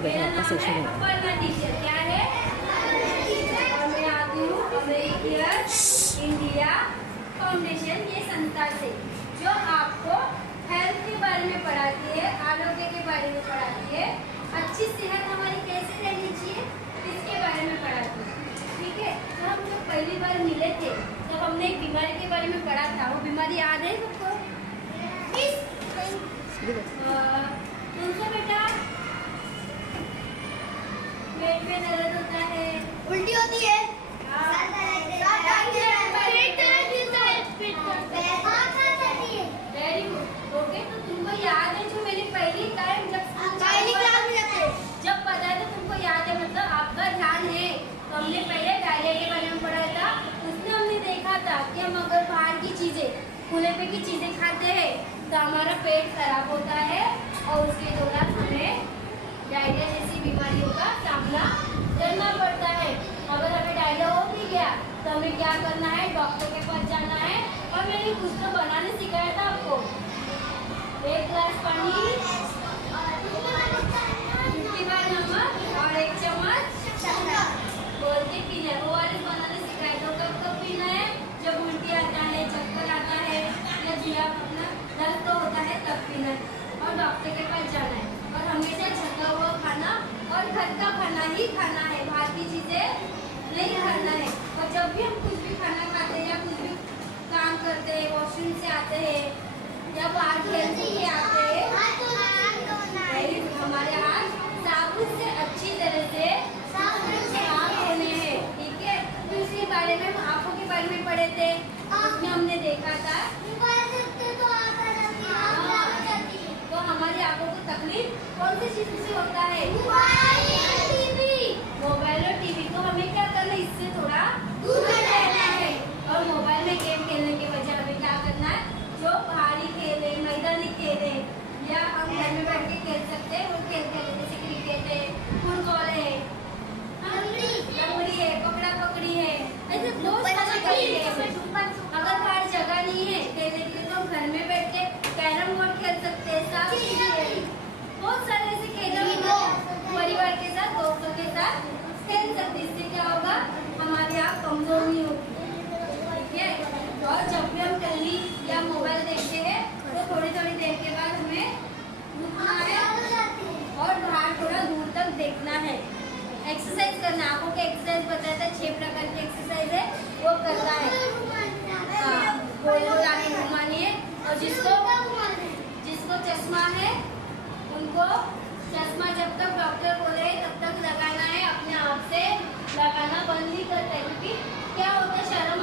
जी बताओ आपका सेक्शन है। अपर्णा टीचर क्या है? और मैं आती हूँ अमेरिकन इंडिया फाउंडेशन ये संस्था से, जो आपको हेल्थ के बारे में पढ़ाती है, आरोग्य के बारे में पढ़ाती है, अच्छी सेहत हमारी कैसे रहनी चाहिए इसके बारे में पढ़ाती है। ठीक है, तो हम जब पहली बार मिले थे तब हमने एक बीमारी के बारे में पढ़ा था। वो बीमारी याद है सबको? तुमको बेटा पेट में दर्द होता है, उल्टी होती है, वेरी गुड। ओके, तो तुमको याद है जो मैंने पहली टाइम जब बताया था तुमको याद है, मतलब आपका ध्यान है। तो हमने पहले डायरिया के बारे में पढ़ा था। उसमें हमने देखा था कि हम अगर बाहर की चीजें, खुले पे की चीजें खाते हैं तो हमारा पेट खराब होता है और उसके दौरान हमें डायरिया जैसी बीमारियों का सामना करना पड़ता है। अगर हमें डायरिया हो भी गया तो हमें क्या करना है? डॉक्टर के पास जाना है। और मैंने कुछ तो बनाने सिखाया था आपको। 1 गिलास पानी, 50 बार नमक और 1 चम्मच बोल के पीना है। ORS बनाने सिखाया तो कब पीना है? जब उल्टी आता है, चक्कर आता है या जिया अपना दर्द तो होता है तब पीना है। और डॉक्टर के पास जाना है। और हमेशा छका हुआ खाना और घर का खाना ही खाना है, बाहर की चीजें नहीं खाना है। और जब भी हम कुछ भी खाना खाते हैं या कुछ भी काम करते हैं, वॉशरूम से आते हैं या बाहर खेलने के आते हैं, हमारे हाथ साबुन से अच्छी तरह से साफ होने हैं। ठीक है, तो इसके बारे में हम आंखों के बारे में पढ़े थे। उसमें हमने देखा था तो हमारी आंखों को तकलीफ कौन सी चीज से होता है? मोबाइल और टीवी। तो हमें क्या करना है? इससे थोड़ा दूर रहना है। और मोबाइल में गेम खेलने के बजाय हमें क्या करना है? जो बाहरी खेल है, मैदानी खेल है या हम घर में बैठ के खेल सकते हैं वो खेल खेलते, जैसे क्रिकेट है, फुटबॉल है, लंगड़ी है, पकड़ा पकड़ी है, ऐसे बहुत सारे खेल है। अगर बाहर जगह नहीं है खेलने के लिए तो हम घर में बैठ के कैरम बोर्ड खेल सकते हैं, सांप सीढ़ी है, बहुत सारे ऐसे खेल परिवार के साथ, दोस्तों के साथ खेल सकते। इससे क्या होगा? हमारी आँख कमजोर नहीं होगी। ठीक है, और जब भी हम टीवी या मोबाइल देखते हैं तो थोड़ी थोड़ी देर के बाद हमें रुकना है और बाहर थोड़ा दूर तक देखना है। एक्सरसाइज करना, आंखों के एक्सरसाइज बताया था, 6 प्रकार की एक्सरसाइज है वो करना है। गोल गोल आगे घुमानी है। और जिसको चश्मा है उनको चश्मा जब तक डॉक्टर बोले तब तक लगाना है, अपने आप से लगाना बंद नहीं करता है। क्योंकि क्या होता है, शर्म